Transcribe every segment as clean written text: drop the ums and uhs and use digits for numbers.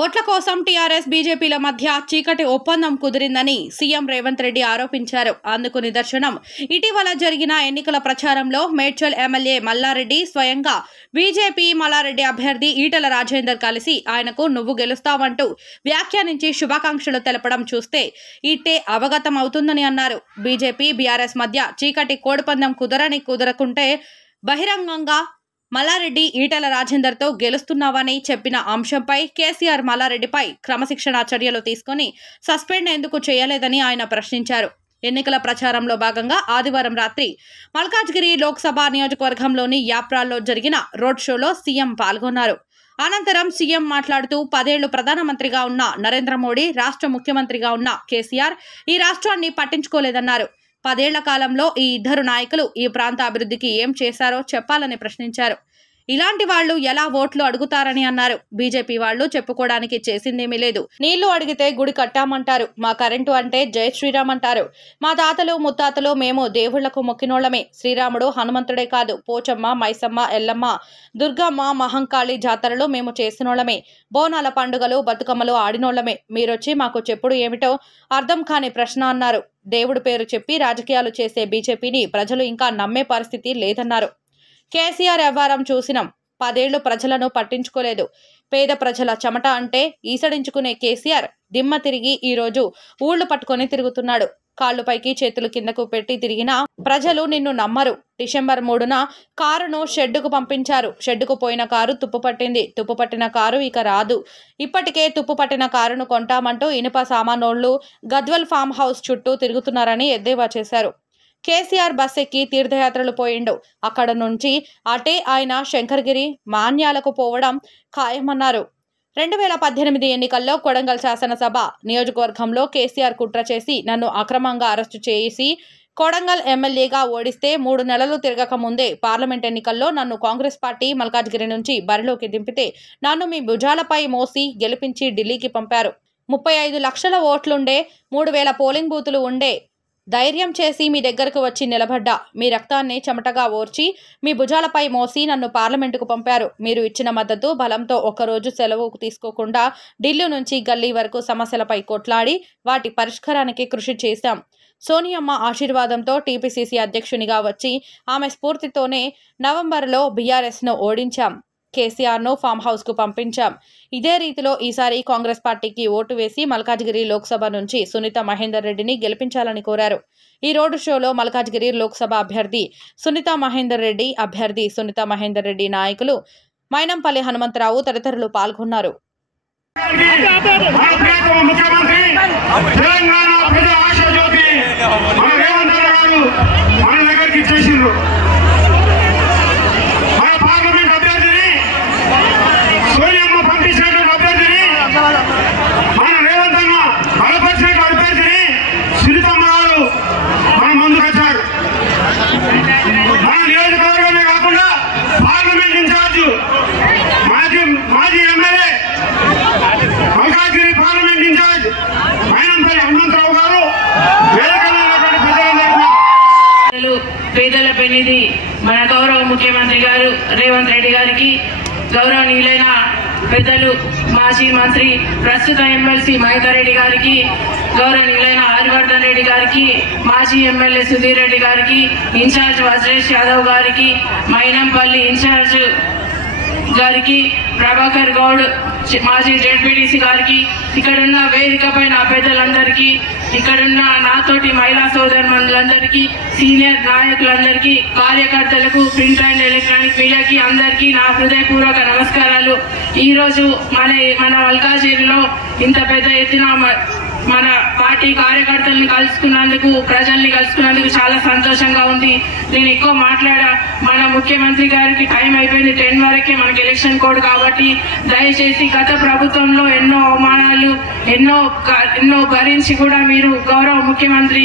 ఓట్ల కోసం టీఆర్ఎస్ బీజేపీల మధ్య చీకటి ఒప్పందం కుదిరిందని సీఎం రేవంత్ రెడ్డి ఆరోపించారు. అందుకు నిదర్శనం ఇటీవల జరిగిన ఎన్నికల ప్రచారంలో మేడ్చల్ ఎమ్మెల్యే మల్లారెడ్డి స్వయంగా బీజేపీ మల్లారెడ్డి అభ్యర్థి ఈటెల రాజేందర్ కలిసి ఆయనకు నువ్వు గెలుస్తావంటూ వ్యాఖ్యానించి శుభాకాంక్షలు తెలపడం చూస్తే ఇట్టే అవగతం అవుతుందని అన్నారు. బీజేపీ బీఆర్ఎస్ మధ్య చీకటి కోడిపందెం కుదరకుంటే బహిరంగంగా మల్లారెడ్డి ఈటెల రాజేందర్తో గెలుస్తున్నావని చెప్పిన అంశంపై కేసీఆర్ మల్లారెడ్డిపై క్రమశిక్షణా చర్యలు తీసుకుని సస్పెండ్ ఎందుకు చేయలేదని ఆయన ప్రశ్నించారు. ఎన్నికల ప్రచారంలో భాగంగా ఆదివారం రాత్రి మల్కాజ్గిరి లోక్సభ నియోజకవర్గంలోని యాప్రాల్లో జరిగిన రోడ్ షోలో సీఎం పాల్గొన్నారు. అనంతరం సీఎం మాట్లాడుతూ 10 ఏళ్లు ప్రధానమంత్రిగా ఉన్న నరేంద్ర మోడీ, రాష్ట్ర ముఖ్యమంత్రిగా ఉన్న కేసీఆర్ ఈ రాష్ట్రాన్ని పట్టించుకోలేదన్నారు. 10 ఏళ్ల కాలంలో ఈ ఇద్దరు నాయకులు ఈ ప్రాంత అభివృద్ధికి ఏం చేశారో చెప్పాలని ప్రశ్నించారు. ఇలాంటి వాళ్లు ఎలా ఓట్లు అడుగుతారని అన్నారు. బీజేపీ వాళ్లు చెప్పుకోవడానికి చేసిందేమీ లేదు. నీళ్లు అడిగితే గుడి కట్టామంటారు, మా కరెంటు అంటే జై శ్రీరామ్ అంటారు. మా తాతలు ముత్తాతలు మేము దేవుళ్లకు మొక్కినోళ్లమే. శ్రీరాముడు హనుమంతుడే కాదు, పోచమ్మ, మైసమ్మ, ఎల్లమ్మ, దుర్గమ్మ, మహంకాళి జాతరలు మేము చేసినోళ్లమే. బోనాల పండుగలు, బతుకమ్మలు ఆడినోళ్లమే. మీరొచ్చి మాకు చెప్పుడు ఏమిటో అర్థం కాని ప్రశ్న అన్నారు. దేవుడి పేరు చెప్పి రాజకీయాలు చేసే బీజేపీని ప్రజలు ఇంకా నమ్మే పరిస్థితి లేదన్నారు. కేసీఆర్ వ్యవహారం చూసినాం. 10 ఏళ్లు ప్రజలను పట్టించుకోలేదు. పేద ప్రజల చెమట అంటే ఈసడించుకునే కేసీఆర్ దిమ్మ తిరిగి ఈ రోజు ఊళ్లు పట్టుకొని తిరుగుతున్నాడు. కాళ్లు పైకి చేతులు కిందకు పెట్టి తిరిగినా ప్రజలు నిన్ను నమ్మరు. డిసెంబర్ 3న కారును షెడ్డుకు పంపించారు. షెడ్డుకు పోయిన కారు తుప్పు పట్టింది. తుప్పు పట్టిన కారు ఇక రాదు. ఇప్పటికే తుప్పు పట్టిన కారును కొంటామంటూ ఇనుప సామానోళ్లు గద్వాల్ ఫామ్ హౌస్ చుట్టూ తిరుగుతున్నారని ఎద్దేవా చేశారు. కేసీఆర్ బస్ ఎక్కి తీర్థయాత్రలు పోయిండు. అక్కడ నుంచి అటే ఆయన శంకర్గిరి, మాన్యాలకు పోవడం ఖాయమన్నారు. 2018 ఎన్నికల్లో కొడంగల్ శాసనసభ నియోజకవర్గంలో కేసీఆర్ కుట్ర చేసి నన్ను అక్రమంగా అరెస్టు చేసి కొడంగల్ ఎమ్మెల్యేగా ఓడిస్తే 3 నెలలు తిరగక ముందే పార్లమెంట్ ఎన్నికల్లో నన్ను కాంగ్రెస్ పార్టీ మల్కాజ్గిరి నుంచి బరిలోకి దింపితే నన్ను మీ భుజాలపై మోసి గెలిపించి ఢిల్లీకి పంపారు. 35 లక్షల ఓట్లుండే, 3000 పోలింగ్ బూతులు ఉండే ధైర్యం చేసి మీ దగ్గరకు వచ్చి నిలబడ్డా. మీ రక్తాన్ని చెమటగా ఓర్చి మీ భుజాలపై మోసి నన్ను పార్లమెంటుకు పంపారు. మీరు ఇచ్చిన మద్దతు బలంతో ఒక్కరోజు సెలవు తీసుకోకుండా ఢిల్లీ నుంచి గల్లీ వరకు సమస్యలపై కొట్లాడి వాటి పరిష్కారానికి కృషి చేశాం. సోనియమ్మ ఆశీర్వాదంతో టీపీసీసీ అధ్యక్షునిగా వచ్చి ఆమె స్ఫూర్తితోనే నవంబర్లో బీఆర్ఎస్ను ఓడించాం. కేసీఆర్ను ఫామ్ హౌస్కు పంపించాం. ఇదే రీతిలో ఈసారి కాంగ్రెస్ పార్టీకి ఓటు వేసి మల్కాజ్గిరి లోక్సభ నుంచి సునీత మహేందర్ రెడ్డిని గెలిపించాలని కోరారు. ఈ రోడ్డు షోలో మల్కాజ్గిరి లోక్సభ అభ్యర్థి సునీత మహేందర్ రెడ్డి, అభ్యర్థి సునీత మహేందర్ రెడ్డి నాయకులు మైనంపల్లి హనుమంతరావు తదితరులు పాల్గొన్నారు. మాజీ MLA Malkajgiri parliament incharge Mynampally Hanumantharao గారు పేదల పెన్నిధి మన గౌరవ ముఖ్యమంత్రి గారు రేవంత్ రెడ్డి గారికి, గౌరవనీయులైన పెద్దలు మాజీ మంత్రి ప్రస్తుత ఎమ్మెల్సీ మహేందర్ రెడ్డి గారికి, గౌరవనీయులైన హరివర్ధన్ రెడ్డి గారికి, మాజీ ఎమ్మెల్యే సుధీర్ రెడ్డి గారికి, ఇన్ఛార్జ్ వజ్రేష్ యాదవ్ గారికి, మైనంపల్లి ఇన్ఛార్జ్ గారికి, ప్రభాకర్ గౌడ్ మాజీ జెడ్పీటీసీ గారికి, ఇక్కడున్న వేదికపై నా పెద్దలందరికీ, ఇక్కడున్న నాతోటి మహిళా సోదరులందరికీ, సీనియర్ నాయకులందరికీ, కార్యకర్తలకు, ప్రింట్ అండ్ ఎలక్ట్రానిక్ మీడియాకి అందరికీ నా హృదయపూర్వక నమస్కారాలు. ఈరోజు మన మల్కాజ్గిరిలో ఇంత పెద్ద ఎత్తున మన పార్టీ కార్యకర్తల్ని కలుసుకున్నందుకు, ప్రజల్ని కలుసుకున్నందుకు చాలా సంతోషంగా ఉంది. నేను ఎక్కువ మాట్లాడా, మన ముఖ్యమంత్రి గారికి టైం అయిపోయింది, 10 వరకే మనకి ఎలక్షన్ కోడ్ కాబట్టి దయచేసి గత ప్రభుత్వంలో ఎన్నో అవమానాలు ఎన్నో భరించి కూడా మీరు గౌరవ ముఖ్యమంత్రి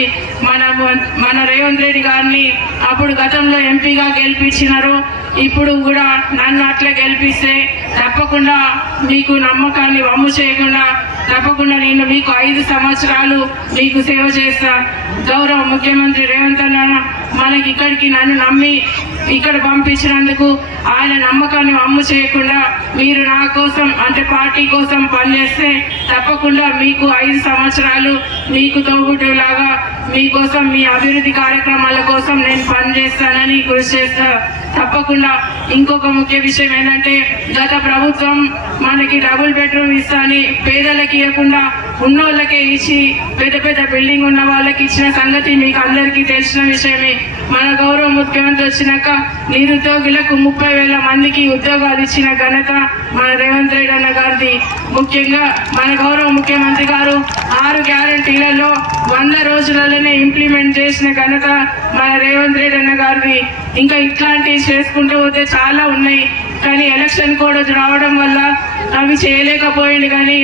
మన రేవంత్ రెడ్డి గారిని అప్పుడు గతంలో ఎంపీగా గెలిపించినారు. ఇప్పుడు కూడా నన్ను అట్లా గెలిపిస్తే తప్పకుండా మీకు నమ్మకాన్ని వమ్ము చేయకుండా తప్పకుండా నేను మీకు 5 సంవత్సరాలు మీకు సేవ చేస్తా. గౌరవ ముఖ్యమంత్రి రేవంత్ అన్న మనకి ఇక్కడికి నన్ను నమ్మి ఇక్కడ పంపించినందుకు ఆయన నమ్మకాన్ని వమ్ము చేయకుండా మీరు నా కోసం అంటే పార్టీ కోసం పనిచేస్తే తప్పకుండా మీకు 5 సంవత్సరాలు మీకు తోబుట్టులాగా మీకోసం మీ అభివృద్ధి కార్యక్రమాల కోసం నేను పనిచేస్తానని కృషి చేస్తా. తప్పకుండా ఇంకొక ముఖ్య విషయం ఏంటంటే గత ప్రభుత్వం మనకి డబుల్ బెడ్రూమ్ ఇస్తాని పేదలకి ఇవ్వకుండా ఉన్నోళ్ళకే ఇచ్చి పెద్ద పెద్ద బిల్డింగ్ ఉన్న వాళ్ళకి ఇచ్చిన సంగతి మీకు అందరికీ తెలిసిన విషయమే. మన గౌరవ ముఖ్యమంత్రి వచ్చినాక నిరుద్యోగులకు 30,000 మందికి ఉద్యోగాలు ఇచ్చిన ఘనత మన రేవంత్ రెడ్డి అన్న గారిది. ముఖ్యంగా మన గౌరవ ముఖ్యమంత్రి గారు 6 గ్యారంటీలలో 100 రోజులలోనే ఇంప్లిమెంట్ చేసిన ఘనత మన రేవంత్ రెడ్డి అన్న గారిది. ఇంకా ఇట్లాంటివి చేసుకుంటూ పోతే చాలా ఉన్నాయి, కానీ ఎలక్షన్ కూడా రావడం వల్ల అవి చేయలేకపోయింది. కానీ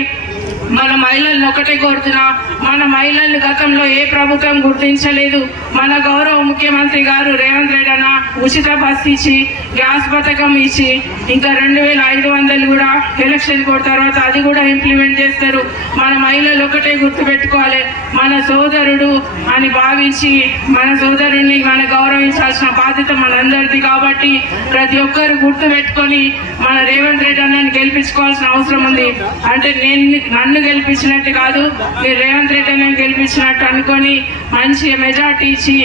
మన మహిళలను ఒకటే కోరుతున్నా, మన మహిళలను గతంలో ఏ ప్రభుత్వం గుర్తించలేదు. మన గౌరవ ముఖ్యమంత్రి గారు రేవంత్ రెడ్డి అన్న ఉచిత బస్సు ఇచ్చి గ్యాస్ పథకం ఇచ్చి ఇంకా 2,500 కూడా ఎలక్షన్ కోడ్ తర్వాత అది కూడా ఇంప్లిమెంట్ చేస్తారు. మన మహిళలు ఒకటే గుర్తుపెట్టుకోవాలి, మన సోదరుడు అని భావించి మన సోదరుడిని మన గౌరవించాల్సిన బాధ్యత మనందరిది. కాబట్టి ప్రతి ఒక్కరు గుర్తు పెట్టుకొని మన రేవంత్ రెడ్డి అన్నని గెలిపించుకోవాల్సిన అవసరం ఉంది. అంటే నన్ను గెలిపించినట్టు కాదు, మీరు రేవంత్ రెడ్డి అన్నని గెలిపించినట్టు అనుకొని మంచి మెజార్టీ ఇచ్చి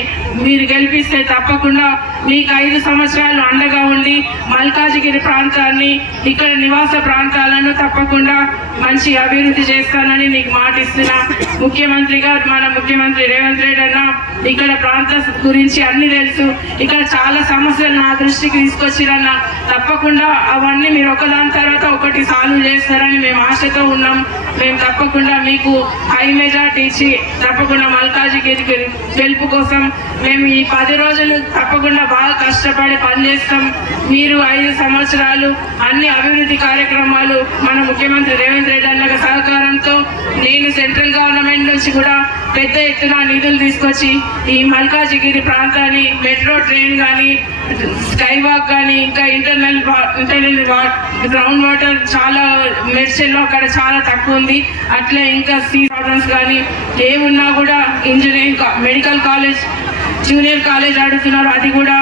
మీరు గెలిపిస్తే తప్పకుండా మీకు 5 సంవత్సరాలు అండగా ఉండి మల్కాజిగిరి ప్రాంతాన్ని ఇక్కడ నివాస ప్రాంతాలను తప్పకుండా మంచి అభివృద్ధి చేస్తానని మీకు మాట ఇస్తున్నా. ముఖ్యమంత్రి గారు మన ముఖ్యమంత్రి రేవంత్ రెడ్డి అన్న ఇక్కడ ప్రాంత గురించి అన్ని తెలుసు. ఇక్కడ చాలా సమస్యలు నా దృష్టికి తీసుకొచ్చిరన్న, తప్పకుండా అవన్నీ మీరు ఒకదాని తర్వాత ఒకటి సాల్వ్ చేస్తారని మేము ఆశతో ఉన్నాం. మేము తప్పకుండా మీకు హై మెజార్టీ ఇచ్చి తప్పకుండా మల్కాజిగిరి గెలుపు కోసం మేము ఈ 10 రోజులు తప్పకుండా బాగా కష్టపడి పనిచేస్తాం. మీరు 5 సంవత్సరాలు అన్ని అభివృద్ధి కార్యక్రమాలు మన ముఖ్యమంత్రి రేవంత్ రెడ్డి అన్న సహకారంతో నేను సెంట్రల్ గవర్నమెంట్ నుంచి కూడా పెద్ద ఎత్తున నిధులు తీసుకొచ్చి ఈ మల్కాజిగిరి ప్రాంతాన్ని మెట్రో ట్రైన్ కానీ స్కై వాక్ కానీ ఇంకా ఇంటర్నల్ గ్రౌండ్ వాటర్ చాలా మెడ్చెల్లో అక్కడ చాలా తక్కువ ఉంది. అట్లా ఇంకా సీ ప్రాబ్లమ్స్ కానీ ఏమున్నా కూడా engineering medical college junior college అడుగుతున్నారు, అది కూడా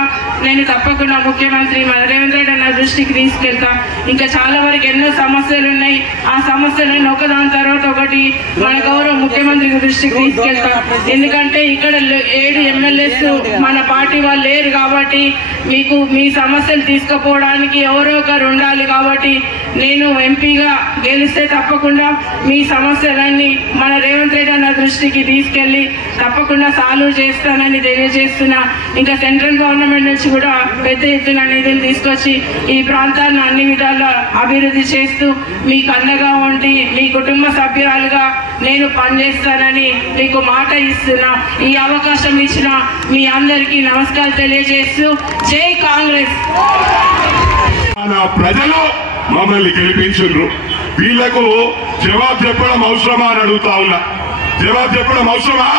నేను తప్పకుండా ముఖ్యమంత్రి మన రేవంత్ రెడ్డి అన్న దృష్టికి తీసుకెళ్తా. ఇంకా చాలా వరకు ఎన్నో సమస్యలు ఉన్నాయి, ఆ సమస్యలను ఒకదాని తర్వాత ఒకటి మన గౌరవ ముఖ్యమంత్రి దృష్టికి తీసుకెళ్తా. ఎందుకంటే ఇక్కడ 7 ఎమ్మెల్యేస్ మన పార్టీ వాళ్ళు లేరు కాబట్టి మీకు మీ సమస్యలు తీసుకుపోవడానికి ఎవరో ఒకరు ఉండాలి. కాబట్టి నేను ఎంపీగా గెలిస్తే తప్పకుండా మీ సమస్యలన్నీ మన రేవంత్ రెడ్డి అన్న దృష్టికి తీసుకెళ్లి తప్పకుండా సాల్వ్ చేస్తానని తెలియజేస్తున్నా. ఇంకా సెంట్రల్ గవర్నమెంట్ నుంచి కూడా పెద్ద ఎత్తున నిధులు తీసుకొచ్చి ఈ ప్రాంతాన్ని అన్ని విధాల అభివృద్ధి చేస్తూ మీకు అండగా ఉండి మీ కుటుంబ సభ్యురాలుగా నేను పనిచేస్తానని మీకు మాట ఇస్తున్నా. ఈ అవకాశం ఇచ్చిన మీ అందరికీ నమస్కారం తెలియజేస్తూ జై కాంగ్రెస్. ప్రజలు మమ్మల్ని గెలిపించుండ్రు, వీళ్లకు జవాబు చెప్పడం అవసరమా అని అడుగుతా ఉన్నా. జవాబు చెప్పడం అవసరమా?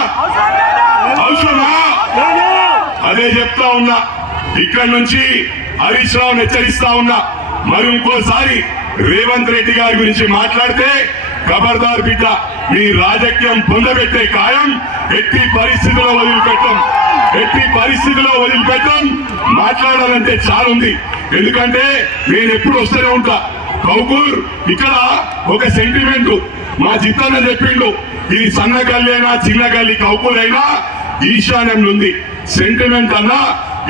అదే చెప్తా ఉన్నా. ఇక్కడ నుంచి హరీష్ రావును హెచ్చరిస్తా ఉన్నా, మరి ఇంకోసారి రేవంత్ రెడ్డి గారి గురించి మాట్లాడితే ఖబర్దార్ బిడ్డ, మీ రాజకీయం పొందబెట్టే ఖాయం. ఎట్టి పరిస్థితుల్లో వదిలిపెట్టం. మాట్లాడాలంటే చాలా ఉంది, ఎందుకంటే నేను ఎప్పుడు వస్తూనే ఉంటా. కౌకూర్ ఇక్కడ ఒక సెంటిమెంట్ మా జిత్తన్న చెప్పిండు, ఇది సన్న గల్లి అయినా చిన్న గల్లి కౌకూర్ అయినా ఈశాన్యంలో ఉంది. సెంటిమెంట్ అన్నా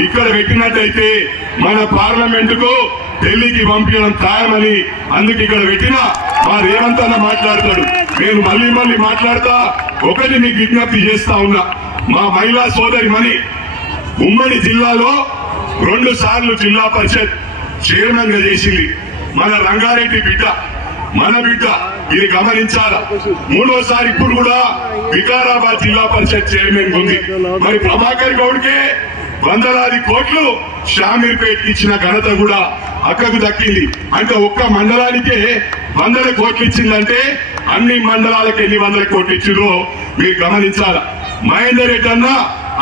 ఇక్కడ పెట్టినట్టయితే మన పార్లమెంట్ కు ఢిల్లీకి పంపించడం ఖాయమని అందుకు ఇక్కడ పెట్టిన మా రేవంత్ అన్న మాట్లాడతాడు. నేను మళ్ళీ మాట్లాడతా. ఒకటి మీకు విజ్ఞప్తి చేస్తా ఉన్నా, మా మహిళా సోదరి మణి ఉమ్మడి జిల్లాలో 2 సార్లు జిల్లా పరిషత్ చైర్మన్ గా చేసింది. మన రంగారెడ్డి బిడ్డ, మన బిడ్డ, ఇది గమనించాలా. 3వసారి ఇప్పుడు కూడా వికారాబాద్ జిల్లా పరిషత్ చైర్మన్ ఉంది. మరి ప్రభాకర్ గౌడ్కే వందలాది కోట్లు షామీర్పేట్కి ఇచ్చిన ఘనత కూడా అక్కకు దక్కింది. అంటే ఒక్క మండలానికే 100 కోట్లు ఇచ్చిందంటే అన్ని మండలాలకు ఎన్ని 100 కోట్లు ఇచ్చిందో మీరు గమనించాలా. మహేందర్ రెడ్డి అన్న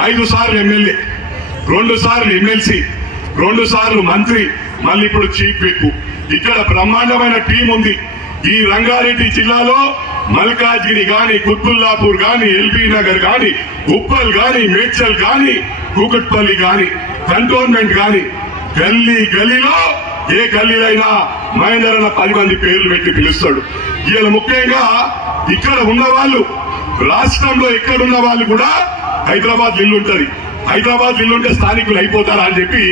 5 సార్లు ఎమ్మెల్యే, 2 సార్లు ఎమ్మెల్సీ, 2 సార్లు మంత్రి, మళ్ళీ ఇప్పుడు చీఫ్ విప్. ఇక్కడ బ్రహ్మాండమైన టీం ఉంది. ఈ రంగారెడ్డి జిల్లాలో మల్కాజ్గిరి గాని, కుత్బుల్లాపూర్ గాని, ఎల్బీ నగర్ గాని, ఉప్పల్ గాని, మేడ్చల్ గాని, కూకట్పల్లి గాని, కంటోన్మెంట్ గాని, గల్లీ గల్లీలో ఏ గల్లీలైనా మహేందర్ అన్న 10 మంది పేర్లు పెట్టి పిలుస్తాడు. ఇలా ముఖ్యంగా ఇక్కడ ఉన్న వాళ్ళు, రాష్ట్రంలో ఎక్కడున్న వాళ్ళు కూడా హైదరాబాద్ ఇల్లు ఉంటది. హైదరాబాద్ ఇల్లుంటే స్థానికులు అయిపోతారా అని చెప్పి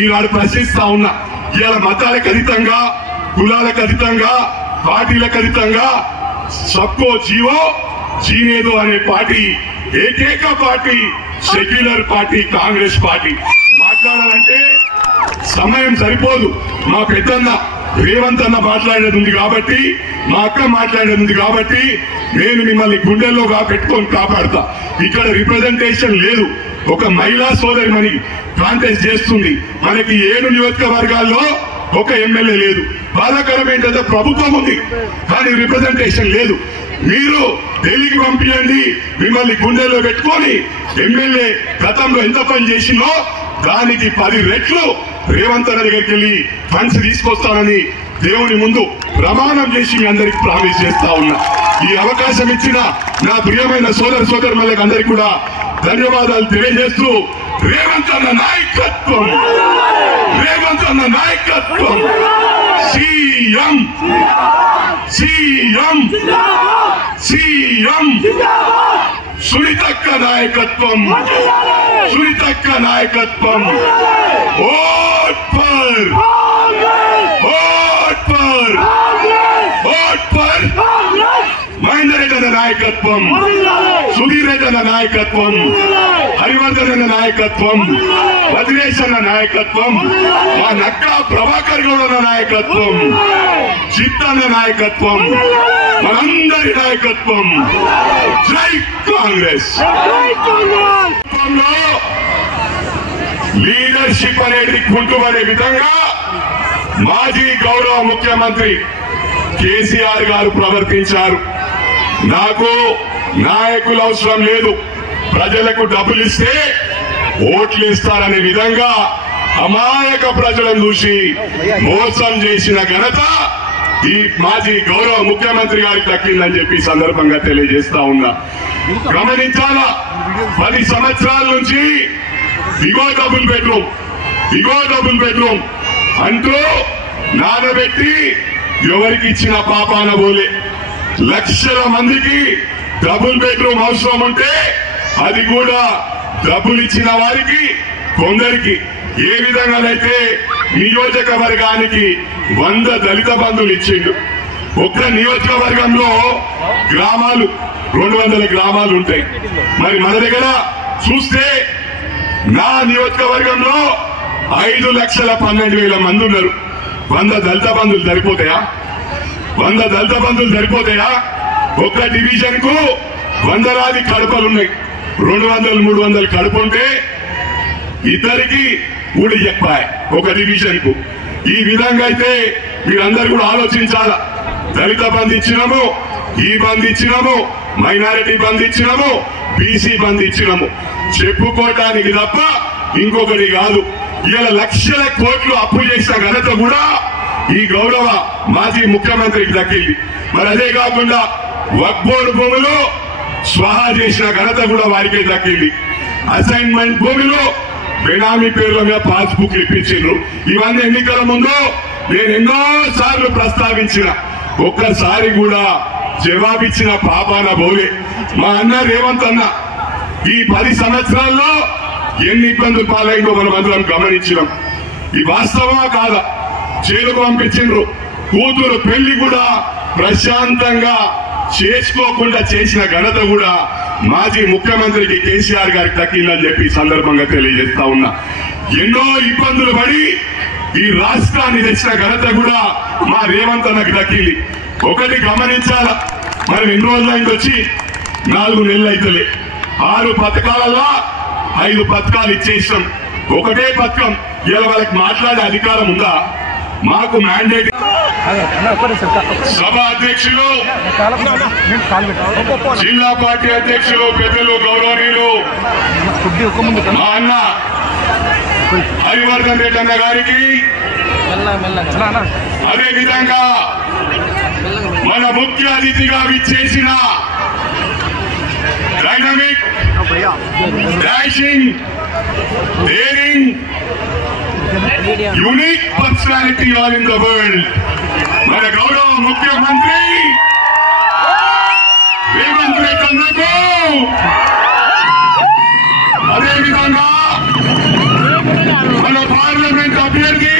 ఈనాడు ప్రశ్నిస్తా ఉన్నా. ఇవాళ మతాలకు అతీతంగా, కులాలకు అతీతంగా, పార్టీలకు అతీతంగా సబ్కో జీవో జీనేదో అనే పార్టీ, ఏకైక party secular party Congress party. మాట్లాడాలంటే సమయం సరిపోదు. మా పెద్దన్న రేవంత్ అన్న మాట్లాడేది ఉంది కాబట్టి, మా అక్క మాట్లాడేది ఉంది కాబట్టి నేను మిమ్మల్ని గుండెల్లోగా పెట్టుకొని కాపాడతా. ఇక్కడ రిప్రజెంటేషన్ లేదు. ఒక మహిళా సోదరి మని కాంటెస్ట్ చేస్తుంది. మనకి 7 నియోజకవర్గాల్లో ఒక ఎమ్మెల్యే లేదు. బాధాకరం ఏంటంటే ప్రభుత్వం ఉంది కానీ రిప్రజెంటేషన్ లేదు. మీరు ఢిల్లీకి పంపించండి, మిమ్మల్ని గుండెల్లో పెట్టుకొని ఎమ్మెల్యే గతంలో ఎంత పని చేసిందో దానికి 10 రెట్లు రేవంత్ అన్న దగ్గరికి వెళ్లి ఫండ్స్ తీసుకొస్తానని దేవుని ముందు ప్రమాణం చేసి మీ అందరికి ప్రామిస్ చేస్తా ఉన్నా. ఈ అవకాశం ఇచ్చిన నా ప్రియమైన సోదరులకు అందరికీ కూడా ధన్యవాదాలు తెలియజేస్తూ, రేవంత్ అన్న నాయకత్వం, రేవంత్ అన్న నాయకత్వం, సీఎం సీఎం సీఎం సునీతక్క నాయకత్వం, సునీతక్క నాయకత్వం, vote per vote per vote per Mahender Reddy అన్న నాయకత్వం, సుధీర్ రెడ్డి అన్న నాయకత్వం, హరివర్ధన్ అన్న నాయకత్వం, వదిలేష్ అన్న నాయకత్వం, మా నక్కా ప్రభాకర్ గౌడ్ అన్న నాయకత్వం, చిత్తన్న నాయకత్వం, మనందరి నాయకత్వం. జై కాంగ్రెస్. లీడర్షిప్ అనేది కుంటుపడే విధంగా మాజీ గౌరవ ముఖ్యమంత్రి కేసీఆర్ గారు ప్రవర్తించారు. నాకు నాయకులు అవసరం లేదు, ప్రజలకు డబ్బులు ఇస్తే ఓట్లు ఇస్తారనే విధంగా అమాయక ప్రజలను చూసి మోసం చేసిన ఘనత ఈ మాజీ గౌరవ ముఖ్యమంత్రి గారికి దక్కిందని చెప్పి సందర్భంగా తెలియజేస్తా ఉన్నా. గమనించాలా, 10 సంవత్సరాల నుంచి ఇగో డబుల్ బెడ్రూమ్, ఇగో డబుల్ బెడ్రూమ్ అంటూ నానబెట్టి ఎవరికి ఇచ్చిన పాపాన పోలే. లక్షల మందికి డబుల్ బెడ్రూమ్ అవసరం ఉంటే అది కూడా డబ్బులు ఇచ్చిన వారికి కొందరికి ఏ విధంగానైతే నియోజకవర్గానికి 100 దళిత బంధువులు ఇచ్చిండు. ఒక్క నియోజకవర్గంలో గ్రామాలు 200 గ్రామాలు ఉంటాయి. మరి మన దగ్గర చూస్తే నా నియోజకవర్గంలో 5,12,000 మంది ఉన్నారు. 100 దళిత బంధువులు సరిపోతాయా? 100 దళిత బంధువులు సరిపోతాయా? ఒక్క డివిజన్ కు 100 కడపలున్నాయి. 200-300 కడుపు ఉంటే ఇద్దరికి ఊడి చెప్పాయి ఒక డివిజన్ కు. ఈ విధంగా అయితే మీరందరూ కూడా ఆలోచించాలా. దళిత బంధు ఇచ్చినాము, ఈ బంధు ఇచ్చినాము, మైనారిటీ బంధు ఇచ్చినాము, బీసీ బంధు ఇచ్చినాము, చెప్పుకోవటానికి తప్ప ఇంకొకటి కాదు. ఇలా లక్షల కోట్లు అప్పు చేసిన ఘనత కూడా ఈ గౌరవ మాజీ ముఖ్యమంత్రికి దక్కింది. మరి అదే కాకుండా వక్ఫ్ బోర్డు భూములు స్వాహా చేసిన ఘనత కూడా వారికే దక్కింది. అసైన్మెంట్ భూమిలో బెనామీ పేర్ల మీద పాస్బుక్ ఇప్పించారు. ఇవన్నీ ఎన్నికల ముందు నేను ఎన్నో సార్లు ప్రస్తావించిన, ఒక్కసారి కూడా జవాబిచ్చిన పాపాన బోలే. మా అన్న రేవంత్ అన్న ఈ 10 సంవత్సరాల్లో ఎన్ని ఇబ్బందులు పాలైందో మనం అందరం గమనించినాం. ఈ వాస్తవమా కాదా? జైలుకు పంపించిండ్రు. కూతురు పెళ్లి కూడా ప్రశాంతంగా చేసుకోకుండా చేసిన ఘనత కూడా మాజీ ముఖ్యమంత్రికి కేసీఆర్ గారికి దక్కిందని చెప్పి సందర్భంగా తెలియజేస్తా ఉన్నా. ఎన్నో ఇబ్బందులు పడి ఈ రాష్ట్రాన్ని తెచ్చిన ఘనత కూడా మా రేవంత్ అన్నకి దక్కింది. ఒకటి గమనించాల, మనం ఎన్ని రోజులైంది వచ్చి 4 నెలలు అయితలే. 6 పథకాలలో 5 పథకాలు ఇచ్చేసాం. ఒకటే పథకం. ఇలా వాళ్ళకి మాట్లాడే అధికారం ఉందా? మాకు మ్యాండేట్. సభ అధ్యక్షులు, జిల్లా పార్టీ అధ్యక్షులు, పెద్దలు, గౌరవనీయులు మా అన్న హరివర్ధన్ రెడ్డి అన్న గారికి, అదే విధంగా మన ముఖ్య అతిథిగా విచ్చేసిన dynamic, dashing, daring, unique personality all in the world మన గౌరవ ముఖ్యమంత్రి రేవంత్ రెడ్డి అన్నకు, అదేవిధంగా మన పార్లమెంట్ అభ్యర్థి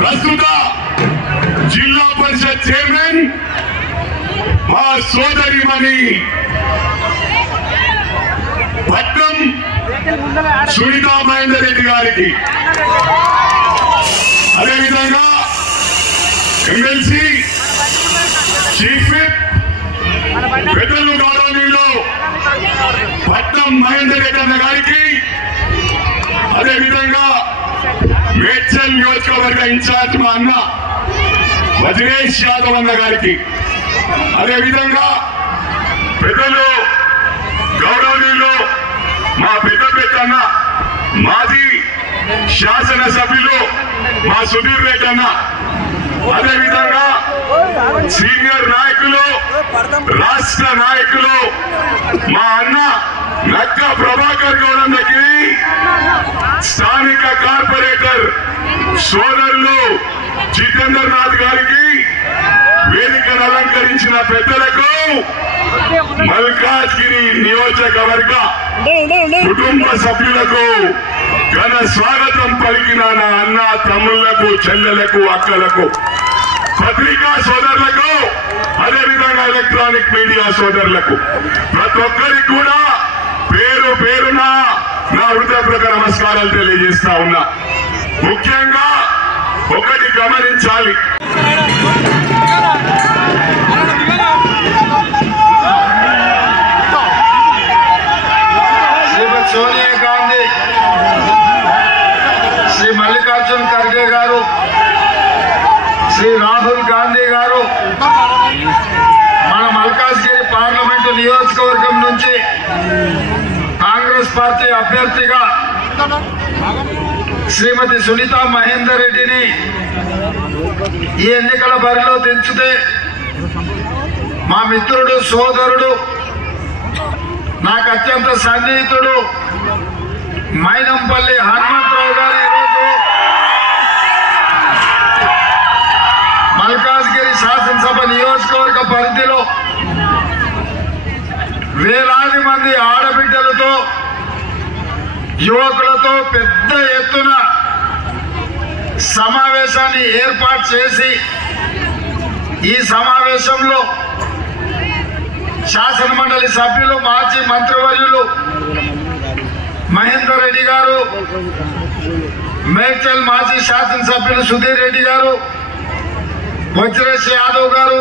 ప్రస్తుత జిల్లా పరిషత్ చైర్మన్ మా సోదరిమణి పట్నం సునీతా మహేందర్ రెడ్డి గారికి, అదేవిధంగా ఎమ్మెల్సీ చీఫ్ విప్ పెద్దలు గౌరవనీయులు పట్నం మహేందర్ రెడ్డి అన్న గారికి, అదేవిధంగా మేడ్చల్ నియోజకవర్గ ఇన్ఛార్జ్ మా అన్న వజ్రేష్ యాదవ్ అన్న గారికి, అదేవిధంగా పెద్దలు గౌరవనీయులు మా పెద్దన్న మాజీ శాసనసభ్యులు మా సుధీర్ రెడ్డి అన్న, అదేవిధంగా సీనియర్ నాయకులు, రాష్ట్ర నాయకులు మా అన్న నక్క ప్రభాకర్ గౌడన్నకి, స్థానిక కార్పొరేటర్ సోదరులు జితేందర్ నాథ్ గారికి, వేదికను అలంకరించిన పెద్దలకు, మల్కాజ్గిరి నియోజకవర్గ కుటుంబ సభ్యులకు ఘన స్వాగతం పలికిన నా అన్న తమ్ముళ్లకు, చెల్లెలకు, అక్కలకు, పత్రికా సోదరులకు, అదేవిధంగా ఎలక్ట్రానిక్ మీడియా సోదరులకు, ప్రతి ఒక్కరికి కూడా పేరు పేరున నా హృదయపూర్వక నమస్కారాలు తెలియజేస్తా ఉన్నా. ముఖ్యంగా ఒకటి గమనించాలి, శ్రీమతి సోనియా గాంధీ, శ్రీ మల్లికార్జున్ ఖర్గే గారు, శ్రీ రాహుల్ గాంధీ గారు మన మల్కాజ్గిరి పార్లమెంటు నియోజకవర్గం నుంచి కాంగ్రెస్ పార్టీ అభ్యర్థిగా శ్రీమతి సునీతా మహేందర్ రెడ్డిని ఈ ఎన్నికల బరిలో దించితే మా మిత్రుడు, సోదరుడు, నాకు అత్యంత సన్నిహితుడు మైనంపల్లి హనుమంతరావు గారు ఈరోజు మల్కాజ్గిరి శాసనసభ నియోజకవర్గ పరిధిలో వేలాది మంది ఆడబిడ్డలతో, యువకులతో పెద్ద ఎత్తున సమావేశాన్ని ఏర్పాటు చేసి ఈ సమావేశంలో శాసనమండలి సభ్యులు, మాజీ మంత్రివర్యులు మహేందర్ రెడ్డి గారు, మేడ్చల్ మాజీ శాసనసభ్యులు సుధీర్ రెడ్డి గారు, వజ్రేష్ యాదవ్ గారు,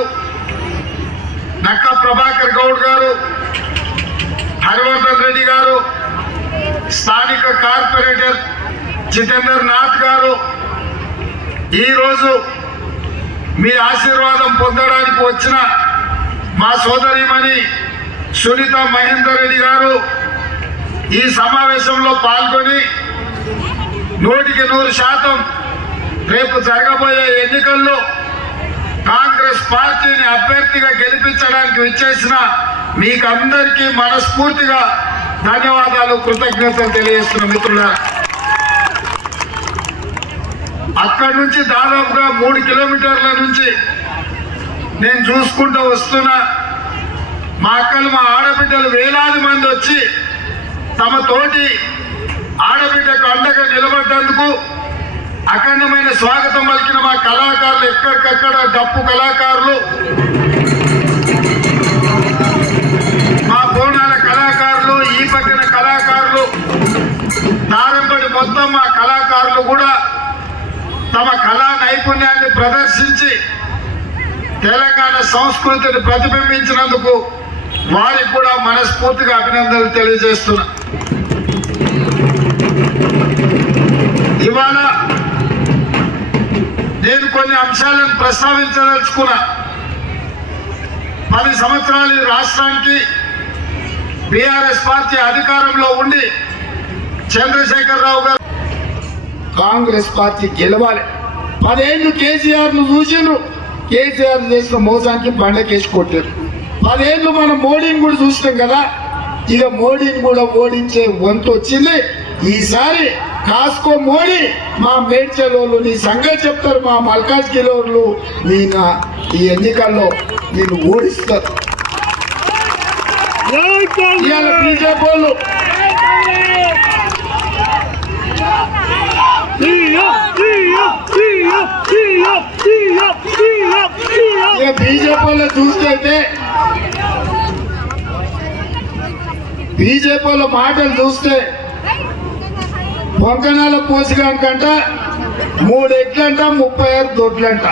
నక్క ప్రభాకర్ గౌడ్ గారు, హరివర్ధన్ రెడ్డి గారు, స్థానిక కార్పొరేటర్ జితేందర్ నాథ్ గారు ఈరోజు మీ ఆశీర్వాదం పొందడానికి వచ్చిన మా సోదరిమణి సునీతా మహేందర్ రెడ్డి గారు ఈ సమావేశంలో పాల్గొని 100% రేపు జరగబోయే ఎన్నికల్లో కాంగ్రెస్ పార్టీని అభ్యర్థిగా గెలిపించడానికి విచ్చేసిన మీకందరికీ మనస్ఫూర్తిగా ధన్యవాదాలు, కృతజ్ఞతలు తెలియజేస్తున్న మిత్రులారా. అక్కడి నుంచి దాదాపుగా 3 కిలోమీటర్ల నుంచి నేను చూసుకుంటూ వస్తున్నా. మా అక్కలు, మా ఆడబిడ్డలు వేలాది మంది వచ్చి తమ తోటి ఆడబిడ్డకు అండగా నిలబడ్డందుకు అఖండమైన స్వాగతం పలికిన మా కళాకారులు, ఎక్కడికక్కడ డప్పు కళాకారులు, మా బోనాల కళాకారులు, ఈ పక్కన కళాకారులు, దారంపడి మొత్తం మా కళాకారులు కూడా తమ కళా నైపుణ్యాన్ని ప్రదర్శించి తెలంగాణ సంస్కృతిని ప్రతిబింబించినందుకు వారికి కూడా మనస్ఫూర్తిగా అభినందనలు తెలియజేస్తున్నా. ఇవాళ నేను కొన్ని అంశాలను ప్రస్తావించదలుచుకున్నా. 10 సంవత్సరాలు ఈ రాష్ట్రానికి బీఆర్ఎస్ పార్టీ అధికారంలో ఉండి చంద్రశేఖరరావు గారు కాంగ్రెస్ పార్టీ గెలవాలి, 10 ఏళ్ళు కేసీఆర్ ను చూసిండ్రు. కేసీఆర్ చేసిన మోసానికి బండకేసి కొట్టారు. 10 ఏళ్ళు మనం మోడీని కూడా చూసినాం కదా. ఇక మోడీని కూడా ఓడించే వంతు వచ్చింది. ఈసారి కాస్కో మోడీ మా మేడ్చలోళ్ళు నీ సంగతి చెప్తారు, మా మల్కాజ్గిరిలో నేను ఈ ఎన్నికల్లో నేను ఓడిస్తారు. ఇవాళ బీజేపీ వాళ్ళు బీజేపీ వాళ్ళ మాటలు చూస్తే పొంకనాల పోసిగానికంట 3 ఎట్లంట 36 దొడ్లంట.